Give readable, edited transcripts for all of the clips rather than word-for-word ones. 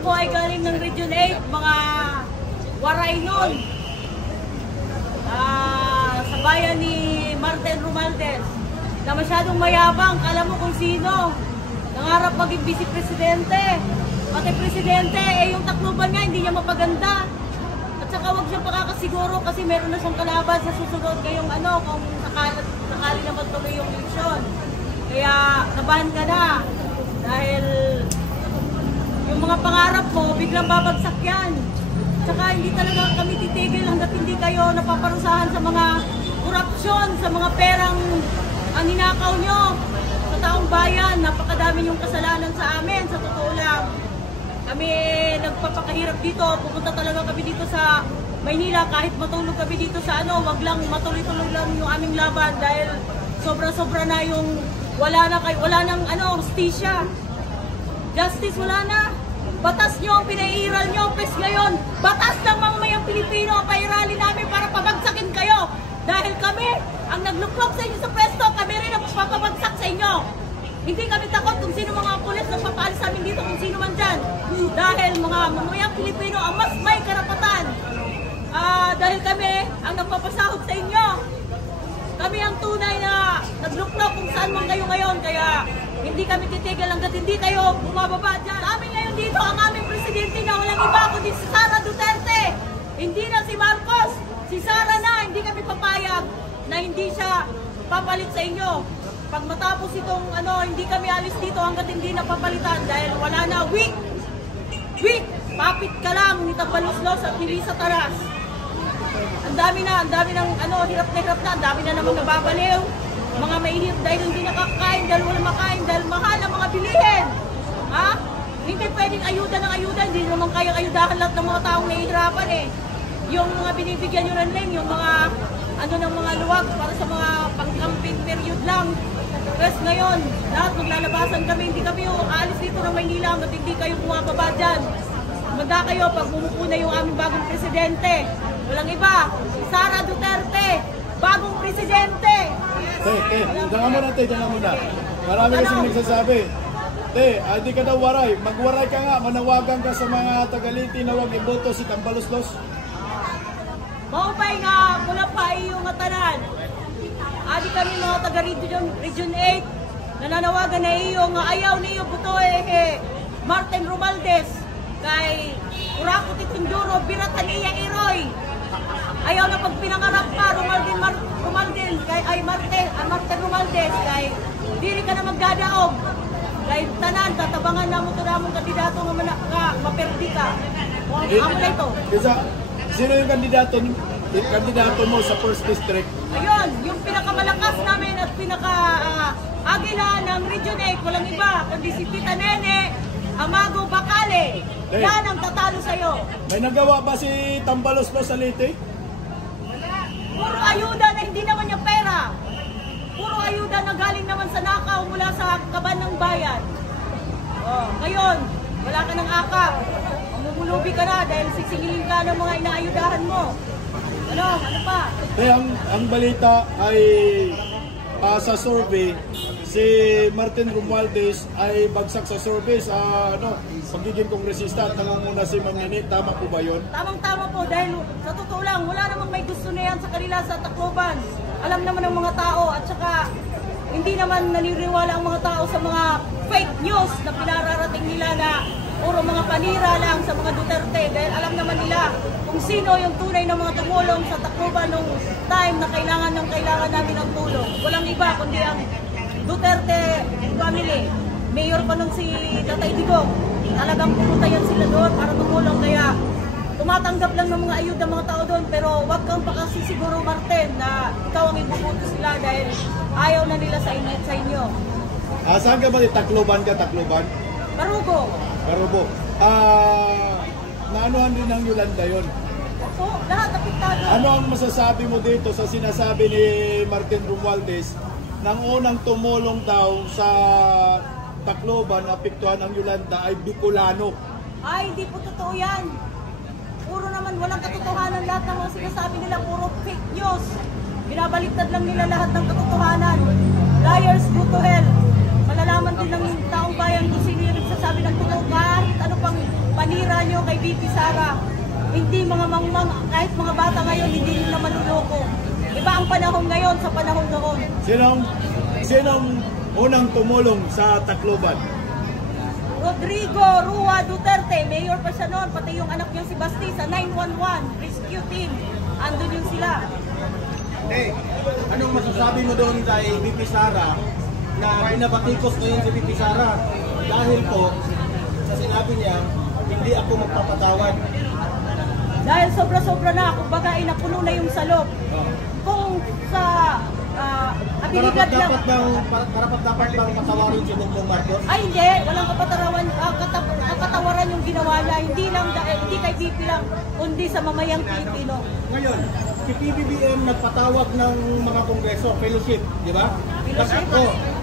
po ay galing ng Region 8, mga waray nun. Sa bayan ni Martin Romualdez, na masyadong mayabang, alam mo kung sino. Nangarap maging vice-presidente. Pati presidente, yung Tacloban nga, hindi niya mapaganda. At saka huwag siyang pakakasiguro kasi meron na siyang kalaban sa susunod ngayong kung sakali na magtuloy yung eleksyon. Kaya kabahan ka na. Dahil yung mga pangarap mo, biglang babagsak yan. Tsaka hindi talaga kami titigil hanggat hindi kayo napaparusahan sa mga korupsyon, sa mga perang ang ninakaw nyo sa taong bayan. Napakadami yung kasalanan sa amin, sa totoo lang. Kami nagpapakahirap dito, pupunta talaga kami dito sa Maynila kahit matulog kami dito sa wag lang matuloy-tuloy lang yung aming laban dahil sobra-sobra na yung wala nang hustisya. Justice wala na. Batas nyo ang pinairal nyo, pes ngayon. Batas ng mamamayang Pilipino ang pairali namin para pabagsakin kayo. Dahil kami ang nagluklok sa inyo sa pwesto, kami rin ang papabagsak sa inyo. Hindi kami takot kung sino mga pulis na papaalis sa amin dito, kung sino man dyan. Dahil mga mamamayang Pilipino ang mas may karapatan. Dahil kami ang nagpapasahod sa inyo. Kami ang tunay na nagluklok kung saan man kayo ngayon. Kaya hindi kami titigil hanggat hindi kayo bumababa dyan. Amin ngayon dito ang aming presidente na walang iba kundi si Sara Duterte. Hindi na si Marcos. Si Sara na, hindi kami papayag na hindi siya papalit sa inyo. Pag matapos itong hindi kami alis dito hanggat hindi napapalitan dahil wala na. Weak! Papit ka lang ni Tambaluslos at ni Lisa Taras. Ang dami ng hirap na hirap na. Ang dami na namang nababaliw. Mga mahihirap dahil hindi nakakain, dahil wala makain, dahil mahal ang mga bilihin. Hindi pwedeng ayuda ng ayuda. Hindi naman kayang ayudahan lahat ng mga taong nahihirapan Yung mga binibigyan nyo rin yung mga ng mga luwag para sa mga pang-camping period lang. Tapos ngayon, lahat maglalabasan kami, hindi kami aalis dito ng Maynila hanggat hindi kayo bumababa dyan. Magda kayo pag bumupo na yung aming bagong presidente. Walang iba, si Sara Duterte, bagong presidente. Diyan muna. Marami kasing nagsasabi. Hindi ka daw waray. Magwaray ka nga, manawagan ka sa mga tagaliti na huwag iboto si Tambaluslos. Maupay nga, mula pa iyong atanan. Adi kami mga taga-Region 8, nananawagan na iyo nga ayaw niyo buto Martin Romualdez, kay Urako Titunduro, Biratania Iroy. Ayaw na pag pinangarap pa, Romualdez, Martin Romualdez, kay dili ka na magdadaog. Kay tanan, tatabangan na mo ito na mong kandidato nga maperdi ka. Amo na ito. Sino yung kandidato mo sa 1st District? Ayun, yung pinakamalakas namin at pinaka-agila ng Region 8, walang iba, kundi si Tita Nene Amago Bacale. Yan ang tatalo sa'yo. May nagawa ba si Tambaluslos sa Leyte? Puro ayuda na hindi naman niya pera. Puro ayuda na galing naman sa nakaw mula sa kaban ng bayan. Ngayon, wala ka ng akap. Mamumulubi ka na dahil sisingilin ka ng mga inaayudahan mo. Ano pa? Ang balita ay sa survey, si Martin Romualdez ay bagsak sa survey sa pagiging kongresista at nangunguna si Ma'am Nene. Tama po ba yun? Tamang-tama po dahil sa totoo lang, wala namang may gusto na yan sa kanila sa Tacloban. Alam naman ng mga tao at saka hindi naman naniniwala ang mga tao sa mga fake news na pinararating nila na puro mga panira lang sa mga Duterte dahil alam naman nila kung sino yung tunay na mga tumulong sa Tacloban nung time na kailangan namin ng tulong. Walang iba kundi ang Duterte family. Mayor pa nun si Tatay Digong. Talagang pumunta yan sila doon para tumulong kaya tumatanggap lang ng mga ayuda mga tao doon pero wag kang pakasisiguro Martin na ikaw ang ibubuto sila dahil ayaw na nila sa inyo. Saan ka ba? Tacloban ka? Tacloban? Marugo. Naanuhan din ng Yolanda yun. Opo, lahat apektado. Ano ang masasabi mo dito sa sinasabi ni Martin Romualdez nang unang tumulong daw sa Tacloban na apektuhan ng Yolanda ay Bicolano? Ay, hindi po totoo yan. Puro naman, walang katotohanan lahat ng mga sinasabi nila, puro fake news. Binabaliktad lang nila lahat ng katotohanan. Liars go to hell. Malalaman din ng taong bayan kung sino yung nagsasabi ng totoo kahit ano pang sinira nyo kay VP Sara. Hindi mga mangmang, kahit mga bata ngayon, hindi nyo na manuloko. Iba ang panahon ngayon sa panahon noon. Sinong unang tumulong sa Tacloban? Rodrigo Rua Duterte, mayor pa siya noon, pati yung anak niya si Basti sa 911 rescue team. Andun yung sila. Anong masasabi mo doon kay VP Sara na binabatikos ngayon si VP Sara dahil po sa sinabi niya, hindi ako magpapatawad. Dahil sobra-sobra na, kumbaga ay napuno na yung salop. Kung sa abilidad lang... Karapat-dapat bang patawarin si Bongbong Marcos? Ay hindi, walang kapatawaran yung ginawa niya. Hindi kay VP lang, kundi sa mamayang Pilipino. Ngayon, si PBBM nagpatawag ng mga kongreso, fellowship, di ba? Fellowship?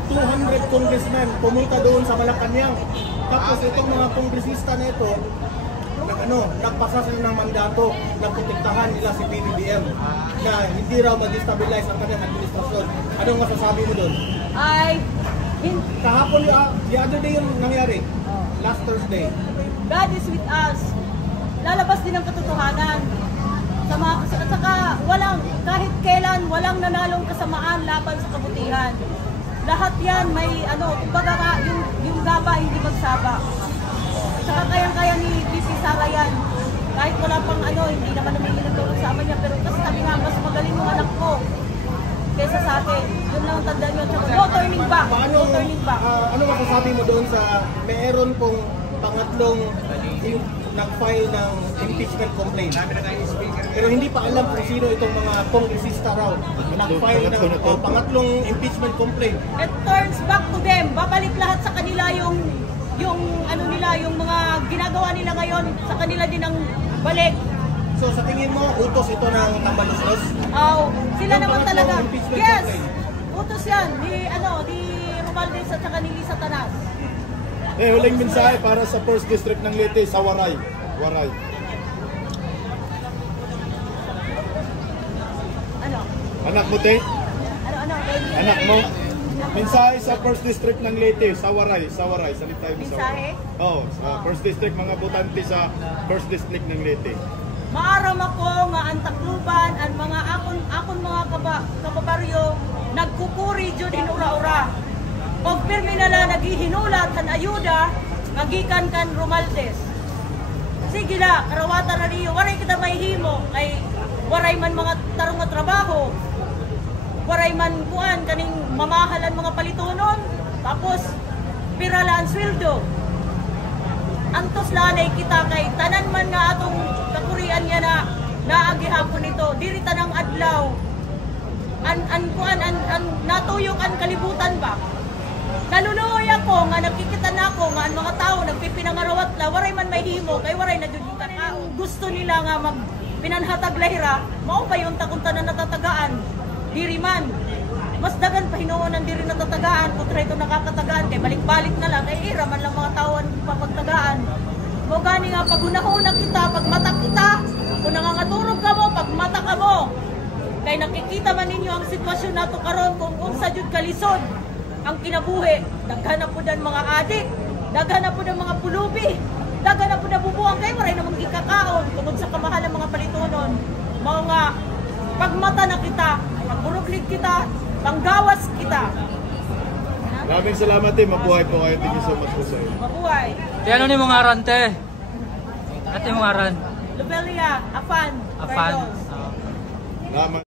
200 congressmen pumunta doon sa Malacanang. Tapos itong mga kongresista na ito, nagpasa sila ng mandato na protektahan nila si PBBM na hindi raw mag-destabilize ang kanyang administrasyon. Anong masasabi mo doon? Kahapon, the other day yung nangyari, last Thursday. God is with us. Lalabas din ang katotohanan. At saka kahit kailan walang nanalong kasamaan laban sa kabutihan. Lahat yan may kumbaga nga yung gaba hindi magsaba. Saka kayang-kaya ni VP Sara yan. Kahit wala pang hindi naman namin tulong sa ama niya. Pero kasi sabi nga, mas magaling yung anak ko kesa sa akin. Yun lang ang tanda niyo. No turning back. No turning back. Ano masasabi mo doon sa meron pong pangatlong nag-file ng impeachment complaint? Pero hindi pa alam kung sino itong mga kongresista raw. Nag-file ng pangatlong impeachment complaint. It turns back to them. Babalik lahat sa kanila yung mga ginagawa nila ngayon, sa kanila din ang balik. So sa tingin mo, utos ito ng Tambaluslos? Sila yung naman talaga. Yes! Complaint. Utos yan ni Romualdez at saka ni Lisa Tanas. Huling mensahe para sa 1st District ng Leyte sa Waray. Ano? Anak mo, Te? Ano? Anak mo? Mensahe sa 1st District ng Leyte, sa Waray, salita tayo sa Waray. Sa 1st District, mga butante sa 1st District ng Leyte. Maaram ako nga ang Tacloban at mga akon mga kababaryo nagkukuri jud in ura-ura. Pag pirmi nala naghihinulat kan ayuda magikan kan Romualdez. Sige la, karawatan na niyo, waray kita mahihimo kay waray man mga tarong nga trabaho. Waray man kuan kaning mamahalan mga palitonon, tapos pirala ang sweldo. Antos lanay kita kay tanan man nga atong kakurian niya na naagihapon nito, diri tanang adlaw. Natuyok ang kalibutan ba? Naluluoy ako nga nakikita na ako nga ang mga tao nagpipinangarawat la waray man may himo kay waray na jud yung tao. Gusto nila nga mag pinanhatag lahira, mao pa yung takunta na natatagaan. Diri man. Mas dagan pa hinuon ang diri natatagaan, kontra ito nakakatagaan kay balik-balik na lang kay ira man lang mga tao ang papagtagaan. Mo gani nga pag unahuna kita, pag mata kita, kung nangangaturog ka mo, pag mata ka mo. Kay nakikita man ninyo ang sitwasyon nato karon kung unsa jud kalisod ang kinabuhi. Daghan na pud ang mga adik, daghan na pud ang mga pulubi, daghan na pud ang bubuang kay waray namang gikakaon tungod sa kamahalan mga palitonon. Mao nga pagmata na kita, pagburuklig kita, panggawas kita. Maraming salamat, Te. Mabuhay po kayo. Thank you so much po sa iyo. Mabuhay. Te, ano ni mong aran, Te? Ate mong aran? Lobelia, Afan. Afan. Carlos. Salamat.